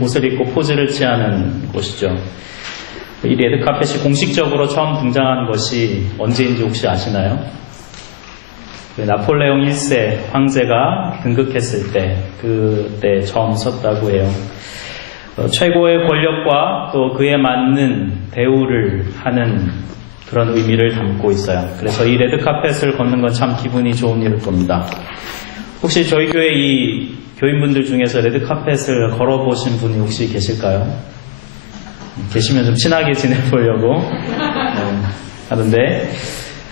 옷을 입고 포즈를 취하는 곳이죠. 이 레드카펫이 공식적으로 처음 등장한 것이 언제인지 혹시 아시나요? 나폴레옹 1세 황제가 등극했을 때, 그때 처음 섰다고 해요. 최고의 권력과 또 그에 맞는 대우를 하는 그런 의미를 담고 있어요. 그래서 이 레드카펫을 걷는 건 참 기분이 좋은 일일 겁니다. 혹시 저희 교회 이 교인분들 중에서 레드카펫을 걸어보신 분이 혹시 계실까요? 계시면 좀 친하게 지내보려고 하는데,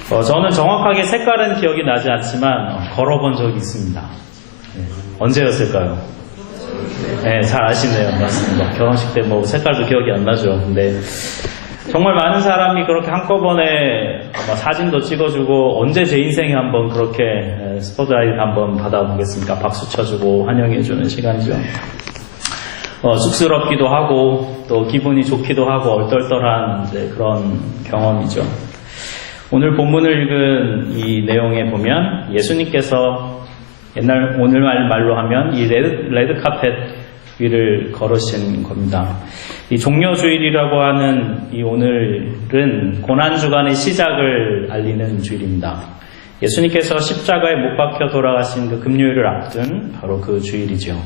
저는 정확하게 색깔은 기억이 나지 않지만 걸어본 적이 있습니다. 언제였을까요? 네, 잘 아시네요. 맞습니다. 결혼식 때 뭐 색깔도 기억이 안 나죠. 근데 정말 많은 사람이 그렇게 한꺼번에 사진도 찍어주고, 언제 제 인생에 한번 그렇게 스포트라이트 한번 받아보겠습니까? 박수 쳐주고 환영해주는 시간이죠. 쑥스럽기도 하고 또 기분이 좋기도 하고 얼떨떨한 그런 경험이죠. 오늘 본문을 읽은 이 내용에 보면 예수님께서 오늘 말로 하면 이 레드카펫 위를 걸으신 겁니다. 이 종려주일이라고 하는 이 오늘은 고난주간의 시작을 알리는 주일입니다. 예수님께서 십자가에 못 박혀 돌아가신 그 금요일을 앞둔 바로 그 주일이죠.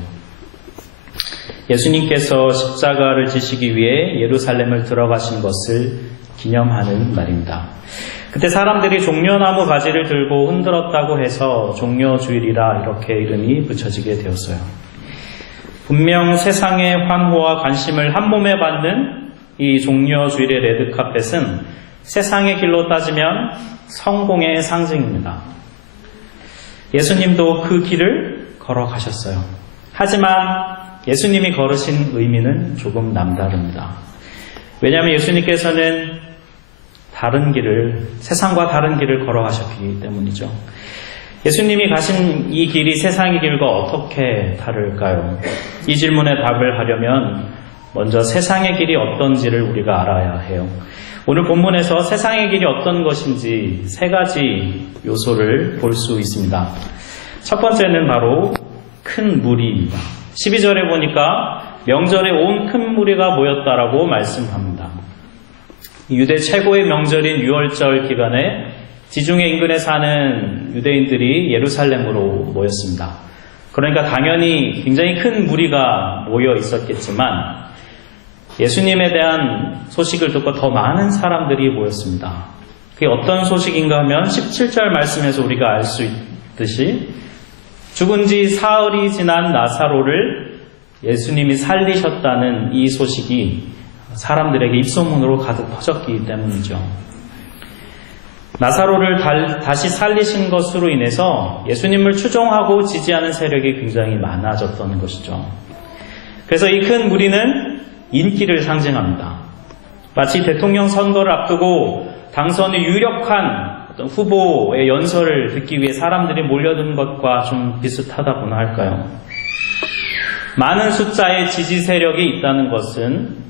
예수님께서 십자가를 지시기 위해 예루살렘을 들어가신 것을 기념하는 날입니다. 그때 사람들이 종려나무 가지를 들고 흔들었다고 해서 종려주일이라 이렇게 이름이 붙여지게 되었어요. 분명 세상의 환호와 관심을 한몸에 받는 이 종려주일의 레드카펫은 세상의 길로 따지면 성공의 상징입니다. 예수님도 그 길을 걸어가셨어요. 하지만 예수님이 걸으신 의미는 조금 남다릅니다. 왜냐하면 예수님께서는 다른 길을, 세상과 다른 길을 걸어가셨기 때문이죠. 예수님이 가신 이 길이 세상의 길과 어떻게 다를까요? 이 질문에 답을 하려면 먼저 세상의 길이 어떤지를 우리가 알아야 해요. 오늘 본문에서 세상의 길이 어떤 것인지 세 가지 요소를 볼 수 있습니다. 첫 번째는 바로 큰 무리입니다. 12절에 보니까 명절에 온 큰 무리가 모였다라고 말씀합니다. 유대 최고의 명절인 유월절 기간에 지중해 인근에 사는 유대인들이 예루살렘으로 모였습니다. 그러니까 당연히 굉장히 큰 무리가 모여 있었겠지만 예수님에 대한 소식을 듣고 더 많은 사람들이 모였습니다. 그게 어떤 소식인가 하면 17절 말씀에서 우리가 알 수 있듯이 죽은 지 사흘이 지난 나사로를 예수님이 살리셨다는 이 소식이 사람들에게 입소문으로 가득 퍼졌기 때문이죠. 나사로를 다시 살리신 것으로 인해서 예수님을 추종하고 지지하는 세력이 굉장히 많아졌던 것이죠. 그래서 이 큰 무리는 인기를 상징합니다. 마치 대통령 선거를 앞두고 당선이 유력한 어떤 후보의 연설을 듣기 위해 사람들이 몰려든 것과 좀 비슷하다고나 할까요? 많은 숫자의 지지 세력이 있다는 것은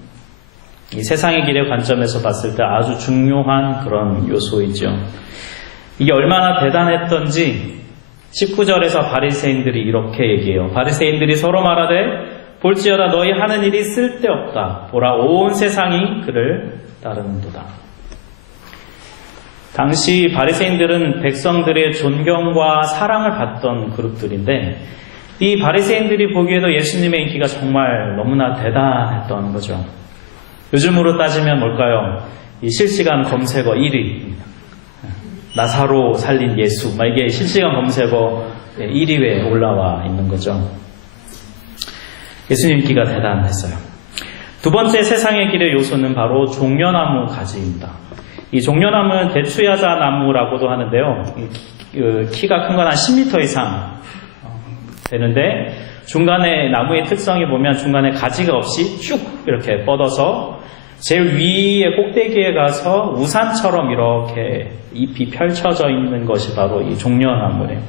이 세상의 길의 관점에서 봤을 때 아주 중요한 그런 요소이죠. 이게 얼마나 대단했던지 19절에서 바리새인들이 이렇게 얘기해요. 바리새인들이 서로 말하되 볼지어다 너희 하는 일이 쓸데없다. 보라 온 세상이 그를 따르는도다. 당시 바리새인들은 백성들의 존경과 사랑을 받던 그룹들인데 이 바리새인들이 보기에도 예수님의 인기가 정말 너무나 대단했던 거죠. 요즘으로 따지면 뭘까요? 이 실시간 검색어 1위. 나사로 살린 예수. 이게 실시간 검색어 1위에 올라와 있는 거죠. 예수님 인기가 대단했어요. 두 번째 세상의 길의 요소는 바로 종려나무 가지입니다. 이 종려나무는 대추야자 나무라고도 하는데요. 키가 큰 건 한 10m 이상 되는데 중간에 나무의 특성이 보면 중간에 가지가 없이 쭉 이렇게 뻗어서 제일 위에 꼭대기에 가서 우산처럼 이렇게 잎이 펼쳐져 있는 것이 바로 이 종려나무예요.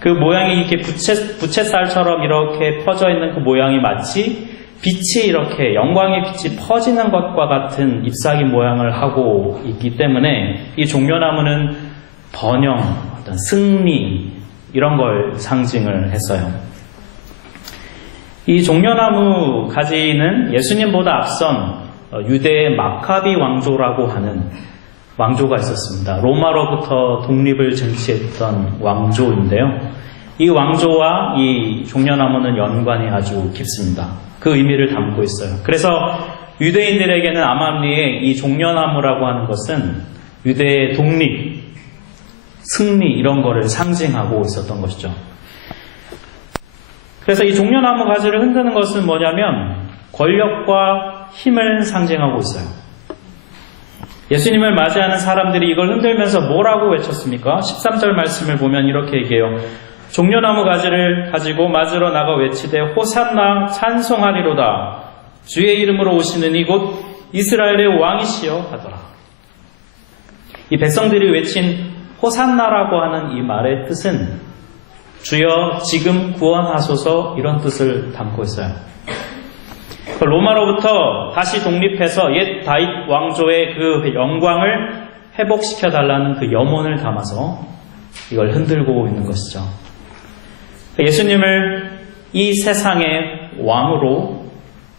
그 모양이 이렇게 부채살처럼 이렇게 퍼져 있는 그 모양이 마치 빛이 이렇게 영광의 빛이 퍼지는 것과 같은 잎사귀 모양을 하고 있기 때문에 이 종려나무는 번영, 어떤 승리 이런 걸 상징을 했어요. 이 종려나무 가지는 예수님보다 앞선 유대의 마카비 왕조라고 하는 왕조가 있었습니다. 로마로부터 독립을 쟁취했던 왕조인데요. 이 왕조와 이 종려나무는 연관이 아주 깊습니다. 그 의미를 담고 있어요. 그래서 유대인들에게는 암암리에 이 종려나무라고 하는 것은 유대의 독립, 승리 이런 거를 상징하고 있었던 것이죠. 그래서 이 종려나무 가지를 흔드는 것은 뭐냐면 권력과 힘을 상징하고 있어요. 예수님을 맞이하는 사람들이 이걸 흔들면서 뭐라고 외쳤습니까? 13절 말씀을 보면 이렇게 얘기해요. 종려나무 가지를 가지고 맞으러 나가 외치되 호산나 찬송하리로다. 주의 이름으로 오시는 이곳 이스라엘의 왕이시여 하더라. 이 백성들이 외친 호산나라고 하는 이 말의 뜻은 주여 지금 구원하소서 이런 뜻을 담고 있어요. 로마로부터 다시 독립해서 옛 다윗 왕조의 그 영광을 회복시켜 달라는 그 염원을 담아서 이걸 흔들고 있는 것이죠. 예수님을 이 세상의 왕으로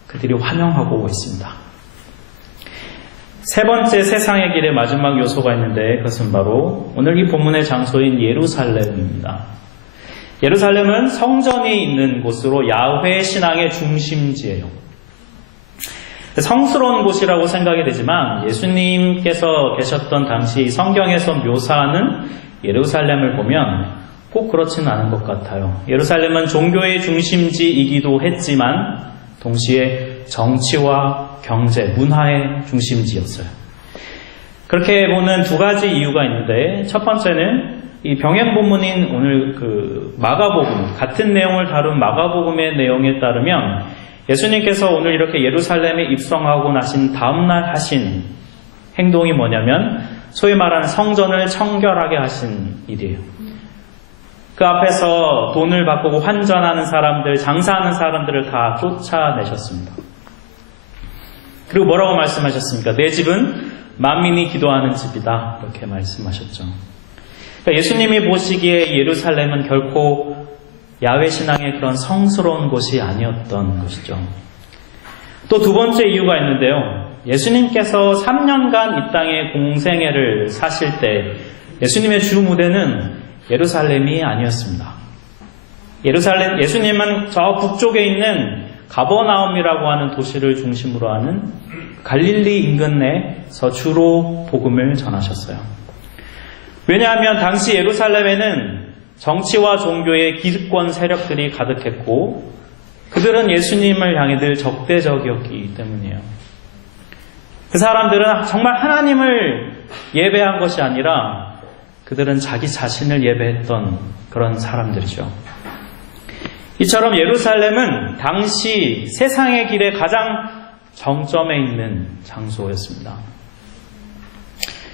그들이 환영하고 있습니다. 세 번째 세상의 길의 마지막 요소가 있는데 그것은 바로 오늘 이 본문의 장소인 예루살렘입니다. 예루살렘은 성전이 있는 곳으로 야훼 신앙의 중심지예요. 성스러운 곳이라고 생각이 되지만 예수님께서 계셨던 당시 성경에서 묘사하는 예루살렘을 보면 꼭 그렇지는 않은 것 같아요. 예루살렘은 종교의 중심지이기도 했지만 동시에 정치와 경제, 문화의 중심지였어요. 그렇게 보는 두 가지 이유가 있는데 첫 번째는 이 병행 본문인 오늘 그 마가복음, 같은 내용을 다룬 마가복음의 내용에 따르면 예수님께서 오늘 이렇게 예루살렘에 입성하고 나신 다음날 하신 행동이 뭐냐면 소위 말하는 성전을 청결하게 하신 일이에요. 그 앞에서 돈을 바꾸고 환전하는 사람들, 장사하는 사람들을 다 쫓아내셨습니다. 그리고 뭐라고 말씀하셨습니까? 내 집은 만민이 기도하는 집이다. 이렇게 말씀하셨죠. 그러니까 예수님이 보시기에 예루살렘은 결코 야훼 신앙의 그런 성스러운 곳이 아니었던 것이죠. 또 두 번째 이유가 있는데요. 예수님께서 3년간 이 땅의 공생애를 사실 때 예수님의 주 무대는 예루살렘이 아니었습니다. 예수님은 저 북쪽에 있는 가버나움이라고 하는 도시를 중심으로 하는 갈릴리 인근 내에서 주로 복음을 전하셨어요. 왜냐하면 당시 예루살렘에는 정치와 종교의 기득권 세력들이 가득했고 그들은 예수님을 향해 늘 적대적이었기 때문이에요. 그 사람들은 정말 하나님을 예배한 것이 아니라 그들은 자기 자신을 예배했던 그런 사람들이죠. 이처럼 예루살렘은 당시 세상의 길의 가장 정점에 있는 장소였습니다.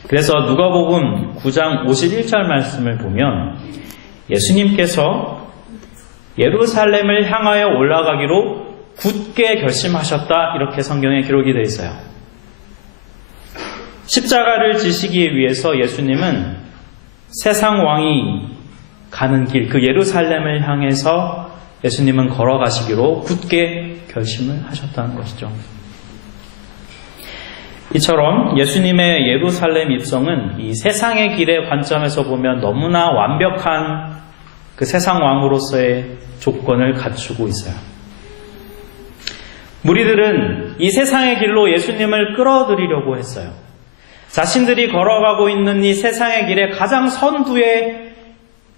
그래서 누가복음 9장 51절 말씀을 보면 예수님께서 예루살렘을 향하여 올라가기로 굳게 결심하셨다 이렇게 성경에 기록이 되어 있어요. 십자가를 지시기 위해서 예수님은 세상 왕이 가는 길, 그 예루살렘을 향해서 예수님은 걸어가시기로 굳게 결심을 하셨다는 것이죠. 이처럼 예수님의 예루살렘 입성은 이 세상의 길의 관점에서 보면 너무나 완벽한 그 세상 왕으로서의 조건을 갖추고 있어요. 무리들은 이 세상의 길로 예수님을 끌어들이려고 했어요. 자신들이 걸어가고 있는 이 세상의 길의 가장 선두에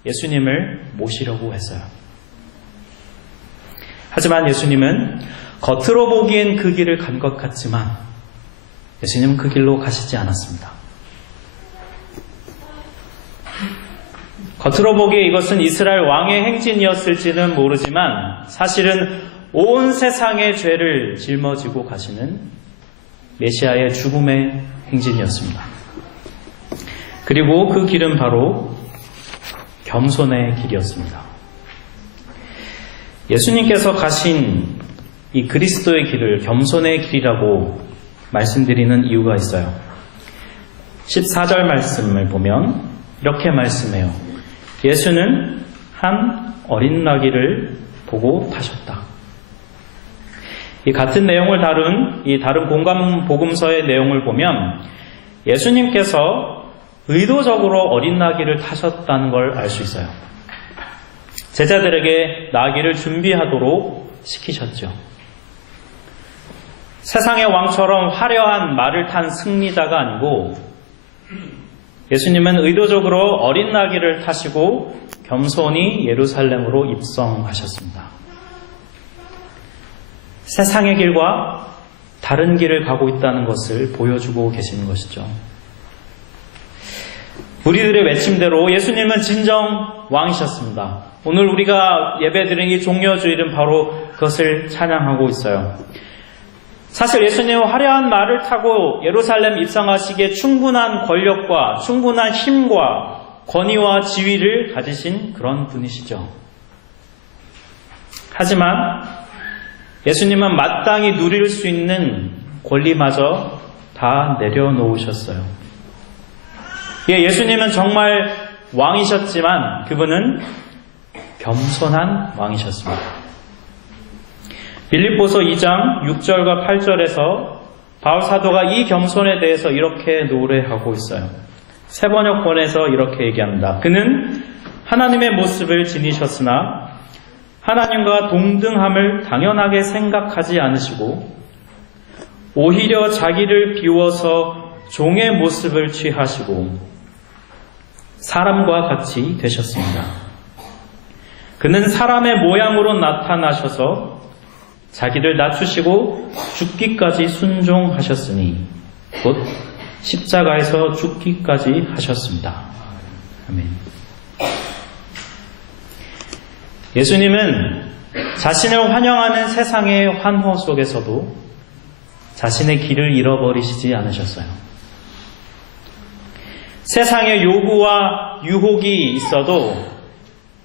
예수님을 모시려고 했어요. 하지만 예수님은 겉으로 보기엔 그 길을 간 것 같지만 예수님은 그 길로 가시지 않았습니다. 겉으로 보기에 이것은 이스라엘 왕의 행진이었을지는 모르지만 사실은 온 세상의 죄를 짊어지고 가시는 메시아의 죽음의 행진이었습니다. 그리고 그 길은 바로 겸손의 길이었습니다. 예수님께서 가신 이 그리스도의 길을 겸손의 길이라고 말씀드리는 이유가 있어요. 14절 말씀을 보면 이렇게 말씀해요. 예수는 한 어린 나귀를 보고 타셨다. 이 같은 내용을 다룬 이 다른 공감 복음서의 내용을 보면 예수님께서 의도적으로 어린 나귀를 타셨다는 걸 알 수 있어요. 제자들에게 나귀를 준비하도록 시키셨죠. 세상의 왕처럼 화려한 말을 탄 승리자가 아니고 예수님은 의도적으로 어린 나귀를 타시고 겸손히 예루살렘으로 입성하셨습니다. 세상의 길과 다른 길을 가고 있다는 것을 보여주고 계시는 것이죠. 우리들의 외침대로 예수님은 진정 왕이셨습니다. 오늘 우리가 예배드린 이 종려주일은 바로 그것을 찬양하고 있어요. 사실 예수님은 화려한 말을 타고 예루살렘 입성하시기에 충분한 권력과 충분한 힘과 권위와 지위를 가지신 그런 분이시죠. 하지만 예수님은 마땅히 누릴 수 있는 권리마저 다 내려놓으셨어요. 예수님은 정말 왕이셨지만 그분은 겸손한 왕이셨습니다. 빌립보서 2장 6절과 8절에서 바울 사도가 이 겸손에 대해서 이렇게 노래하고 있어요. 새 번역본에서 이렇게 얘기합니다. 그는 하나님의 모습을 지니셨으나 하나님과 동등함을 당연하게 생각하지 않으시고 오히려 자기를 비워서 종의 모습을 취하시고 사람과 같이 되셨습니다. 그는 사람의 모양으로 나타나셔서 자기를 낮추시고 죽기까지 순종하셨으니 곧 십자가에서 죽기까지 하셨습니다. 아멘. 예수님은 자신을 환영하는 세상의 환호 속에서도 자신의 길을 잃어버리시지 않으셨어요. 세상의 요구와 유혹이 있어도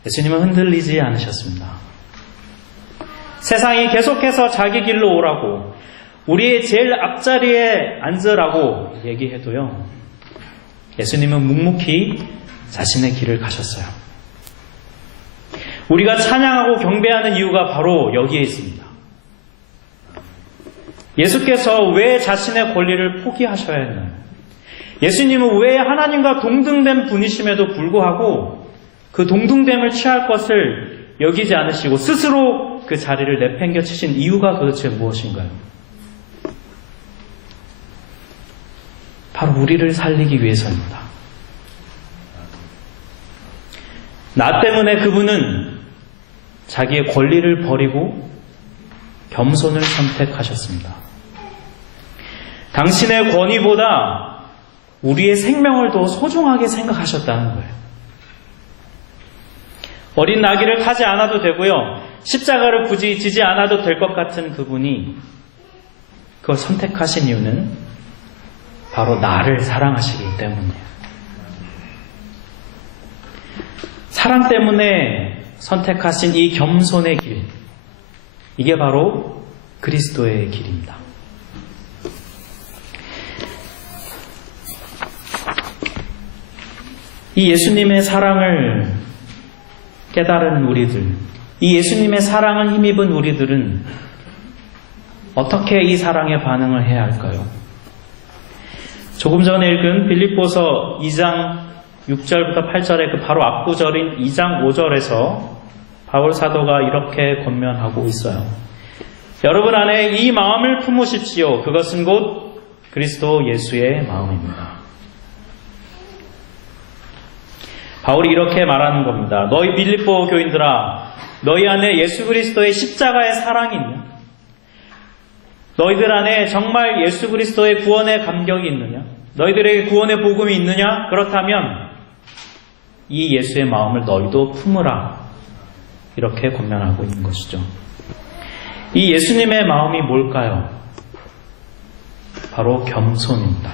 예수님은 흔들리지 않으셨습니다. 세상이 계속해서 자기 길로 오라고, 우리의 제일 앞자리에 앉으라고 얘기해도요, 예수님은 묵묵히 자신의 길을 가셨어요. 우리가 찬양하고 경배하는 이유가 바로 여기에 있습니다. 예수께서 왜 자신의 권리를 포기하셔야 했나요? 예수님은 왜 하나님과 동등된 분이심에도 불구하고 그 동등됨을 취할 것을 여기지 않으시고 스스로 그 자리를 내팽겨치신 이유가 도대체 무엇인가요? 바로 우리를 살리기 위해서입니다. 나 때문에 그분은 자기의 권리를 버리고 겸손을 선택하셨습니다. 당신의 권위보다 우리의 생명을 더 소중하게 생각하셨다는 거예요. 어린 나귀를 타지 않아도 되고요. 십자가를 굳이 지지 않아도 될 것 같은 그분이 그걸 선택하신 이유는 바로 나를 사랑하시기 때문이에요. 사랑 때문에 선택하신 이 겸손의 길, 이게 바로 그리스도의 길입니다. 이 예수님의 사랑을 깨달은 우리들, 이 예수님의 사랑을 힘입은 우리들은 어떻게 이 사랑에 반응을 해야 할까요? 조금 전에 읽은 빌립보서 2장 6절부터 8절의 그 바로 앞구절인 2장 5절에서 바울 사도가 이렇게 권면하고 있어요. 여러분 안에 이 마음을 품으십시오. 그것은 곧 그리스도 예수의 마음입니다. 바울이 이렇게 말하는 겁니다. 너희 빌립보 교인들아, 너희 안에 예수 그리스도의 십자가의 사랑이 있느냐? 너희들 안에 정말 예수 그리스도의 구원의 감격이 있느냐? 너희들에게 구원의 복음이 있느냐? 그렇다면 이 예수의 마음을 너희도 품으라. 이렇게 권면하고 있는 것이죠. 이 예수님의 마음이 뭘까요? 바로 겸손입니다.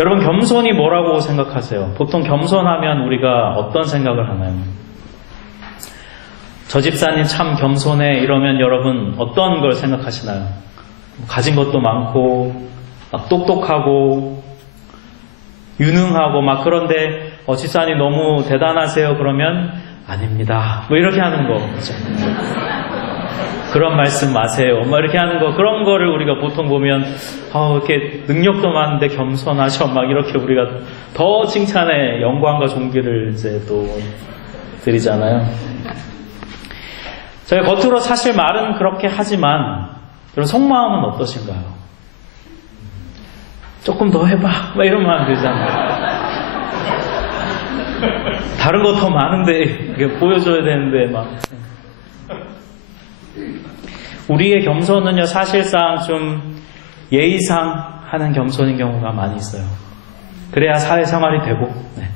여러분, 겸손이 뭐라고 생각하세요? 보통 겸손하면 우리가 어떤 생각을 하나요? 저 집사님 참 겸손해 이러면 여러분 어떤 걸 생각하시나요? 가진 것도 많고 막 똑똑하고 유능하고 막 그런데 집사님 너무 대단하세요 그러면 아닙니다. 뭐 이렇게 하는 거. 그렇죠? 그런 말씀 마세요. 막 이렇게 하는 거, 그런 거를 우리가 보통 보면, 이렇게 능력도 많은데 겸손하셔. 막 이렇게 우리가 더 칭찬에 영광과 존귀를 이제 또 드리잖아요. 저희 겉으로 사실 말은 그렇게 하지만, 여러분 속마음은 어떠신가요? 조금 더 해봐. 막 이런 마음 들잖아요. 다른 거 더 많은데, 이게 보여줘야 되는데, 막. 우리의 겸손은요, 사실상 좀 예의상 하는 겸손인 경우가 많이 있어요. 그래야 사회생활이 되고, 네.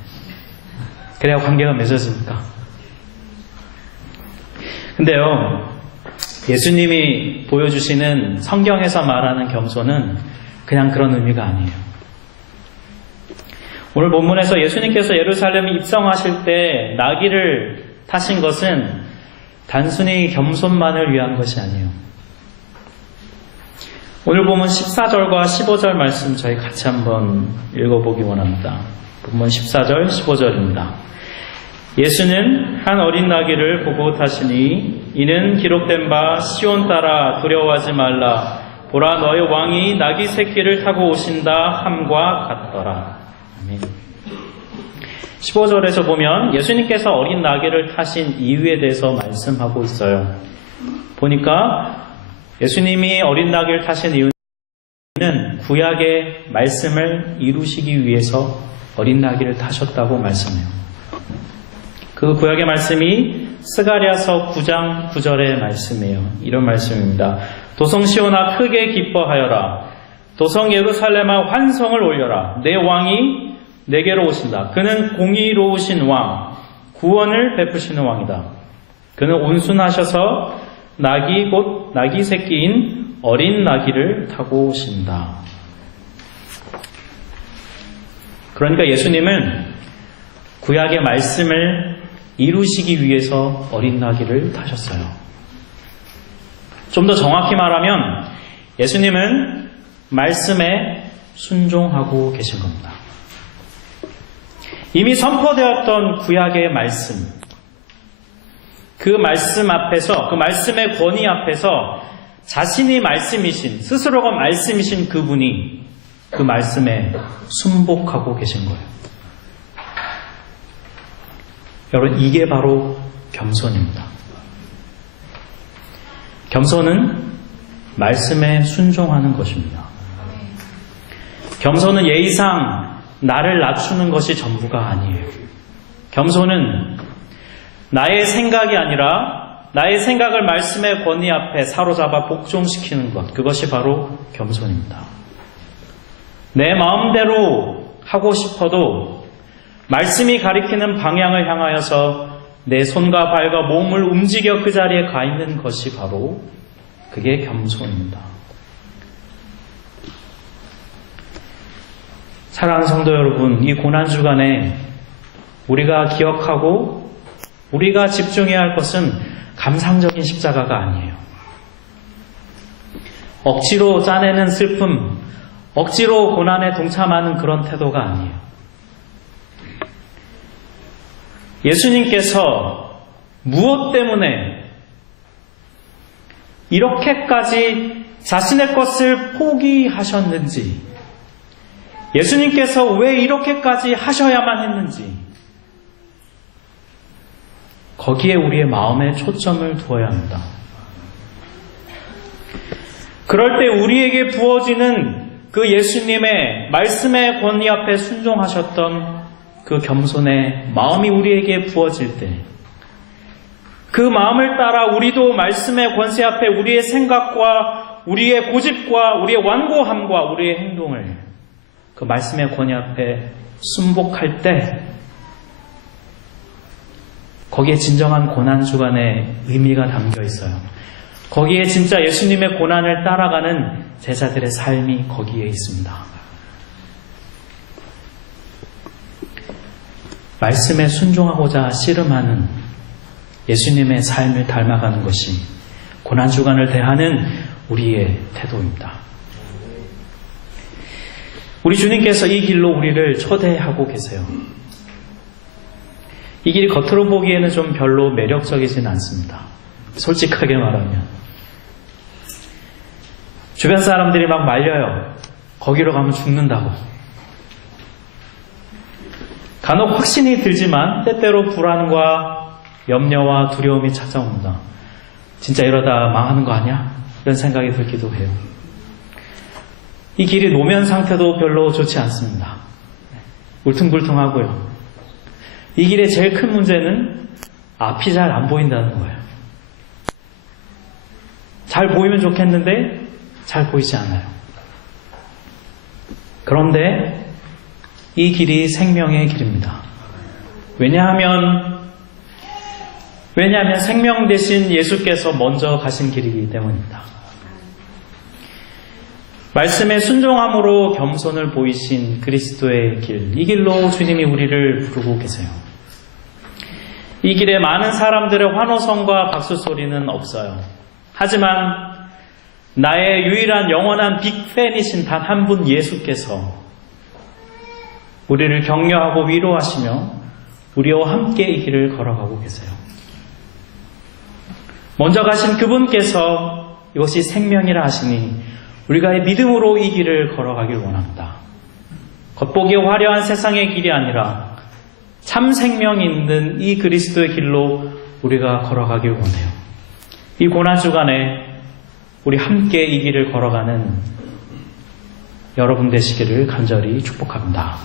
그래야 관계가 맺어지니까. 근데요, 예수님이 보여주시는 성경에서 말하는 겸손은 그냥 그런 의미가 아니에요. 오늘 본문에서 예수님께서 예루살렘에 입성하실 때 나귀를 타신 것은 단순히 겸손만을 위한 것이 아니에요. 오늘 보면 14절과 15절 말씀 저희 같이 한번 읽어보기 원합니다. 본문 14절, 15절입니다. 예수는 한 어린 나귀를 보고 타시니 이는 기록된 바 시온 딸아 두려워하지 말라 보라 너의 왕이 나귀 새끼를 타고 오신다 함과 같더라. 아멘. 15절에서 보면 예수님께서 어린 나귀를 타신 이유에 대해서 말씀하고 있어요. 보니까 예수님이 어린 나귀를 타신 이유는 구약의 말씀을 이루시기 위해서 어린 나귀를 타셨다고 말씀해요. 그 구약의 말씀이 스가랴서 9장 9절의 말씀이에요. 이런 말씀입니다. 도성 시온아 크게 기뻐하여라. 도성 예루살렘아 환성을 올려라. 내 왕이 내게로 오신다. 그는 공의로우신 왕, 구원을 베푸시는 왕이다. 그는 온순하셔서 나귀 곧 나귀 새끼인 어린 나귀를 타고 오신다. 그러니까 예수님은 구약의 말씀을 이루시기 위해서 어린 나귀를 타셨어요. 좀 더 정확히 말하면 예수님은 말씀에 순종하고 계신 겁니다. 이미 선포되었던 구약의 말씀, 그 말씀 앞에서, 그 말씀의 권위 앞에서 자신이 말씀이신, 스스로가 말씀이신 그분이 그 말씀에 순복하고 계신 거예요. 여러분, 이게 바로 겸손입니다. 겸손은 말씀에 순종하는 것입니다. 겸손은 예의상 나를 낮추는 것이 전부가 아니에요. 겸손은 나의 생각이 아니라 나의 생각을 말씀의 권위 앞에 사로잡아 복종시키는 것, 그것이 바로 겸손입니다. 내 마음대로 하고 싶어도 말씀이 가리키는 방향을 향하여서 내 손과 발과 몸을 움직여 그 자리에 가 있는 것이 바로 그게 겸손입니다. 사랑하는 성도 여러분, 이 고난주간에 우리가 기억하고 우리가 집중해야 할 것은 감상적인 십자가가 아니에요. 억지로 짜내는 슬픔, 억지로 고난에 동참하는 그런 태도가 아니에요. 예수님께서 무엇 때문에 이렇게까지 자신의 것을 포기하셨는지, 예수님께서 왜 이렇게까지 하셔야만 했는지, 거기에 우리의 마음에 초점을 두어야 합니다. 그럴 때 우리에게 부어지는 그 예수님의 말씀의 권위 앞에 순종하셨던 그 겸손의 마음이 우리에게 부어질 때, 그 마음을 따라 우리도 말씀의 권세 앞에 우리의 생각과 우리의 고집과 우리의 완고함과 우리의 행동을 그 말씀의 권위 앞에 순복할 때, 거기에 진정한 고난주간의 의미가 담겨 있어요. 거기에 진짜 예수님의 고난을 따라가는 제자들의 삶이 거기에 있습니다. 말씀에 순종하고자 씨름하는 예수님의 삶을 닮아가는 것이 고난주간을 대하는 우리의 태도입니다. 우리 주님께서 이 길로 우리를 초대하고 계세요. 이 길이 겉으로 보기에는 좀 별로 매력적이진 않습니다. 솔직하게 말하면. 주변 사람들이 막 말려요. 거기로 가면 죽는다고. 간혹 확신이 들지만 때때로 불안과 염려와 두려움이 찾아옵니다. 진짜 이러다 망하는 거 아니야? 이런 생각이 들기도 해요. 이 길이 노면 상태도 별로 좋지 않습니다. 울퉁불퉁하고요. 이 길의 제일 큰 문제는 앞이 잘 안 보인다는 거예요. 잘 보이면 좋겠는데 잘 보이지 않아요. 그런데 이 길이 생명의 길입니다. 왜냐하면 생명 대신 예수께서 먼저 가신 길이기 때문입니다. 말씀에 순종함으로 겸손을 보이신 그리스도의 길, 이 길로 주님이 우리를 부르고 계세요. 이 길에 많은 사람들의 환호성과 박수 소리는 없어요. 하지만 나의 유일한 영원한 빅팬이신 단 한 분 예수께서 우리를 격려하고 위로하시며 우리와 함께 이 길을 걸어가고 계세요. 먼저 가신 그분께서 이것이 생명이라 하시니 우리가 믿음으로 이 길을 걸어가길 원합니다. 겉보기 화려한 세상의 길이 아니라 참 생명이 있는 이 그리스도의 길로 우리가 걸어가길 원해요. 이 고난주간에 우리 함께 이 길을 걸어가는 여러분 되시기를 간절히 축복합니다.